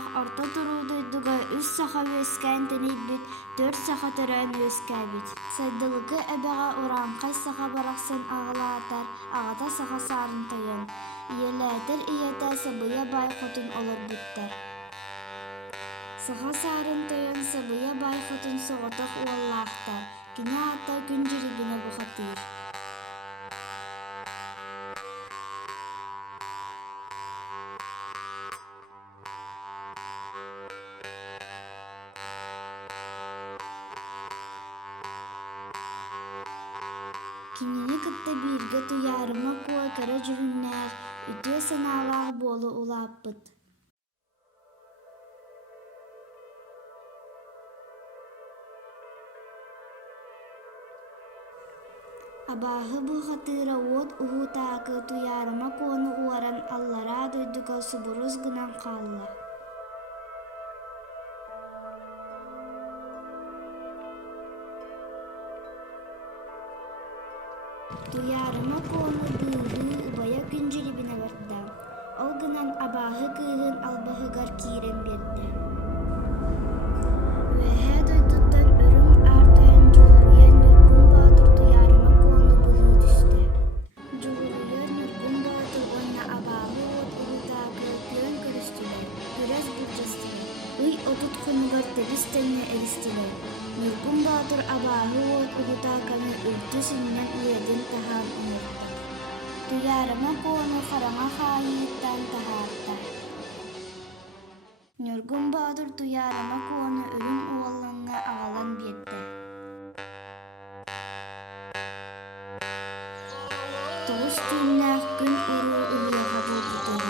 Саха орто туруудуйдуга үс саха үөскään тенийбит, 4 саха төрөн үөскääбит. Сайдылыгы эбэҕэ ураанхай саха барахсан аҕалаатар, аҕата саха саарын тойон. Ийэлээтэр ийэтэ сабыйа бай хотун олорбуттар. Саха саарын тойон сабыйа бай хотун соҕотох уоллаахтар. Кини аата күн жирибине бухатыыр. Кинини кытта бииргэ туйаарыма куой кара жүрүннээх, үтүө санаалаах буолу улааппыт. Абааһы быахатыыра уот уһуутаакы туйаарыма куону уоран аллараа дойдуга субурус гынан хаалла. Туйаарыма куону быыһыы убайа күн жирибине барда. Ол гынан абааһы кыыһын албаһыгар киирэн биэрдэ. Үөһэ дойдуттан өрүң аартайан дьулуруйан нүргүн баатыр туйаарыма куону быһыы түстэ. Дьулуруйан нүргүн баатыр уонна абааһы уот уһуутаакы күөн көрүстүлэр, күрэс булдьастылар. Ый отут хонугар тебис тэннэ эристилэр. Нүргүн баатыр абааһы уот уһуутааканы өлтү синнэн уйадын таһаан уҥурда. Туйаарыма куону хараҥа хаайыыттаан таһаарда. Нүргүн баатыр туйаарыма куону өрүң уоллаҥҥа аҕалан биэрдэ. Тоҕус түүннээх күн уруу ыһыаҕа булбутугар.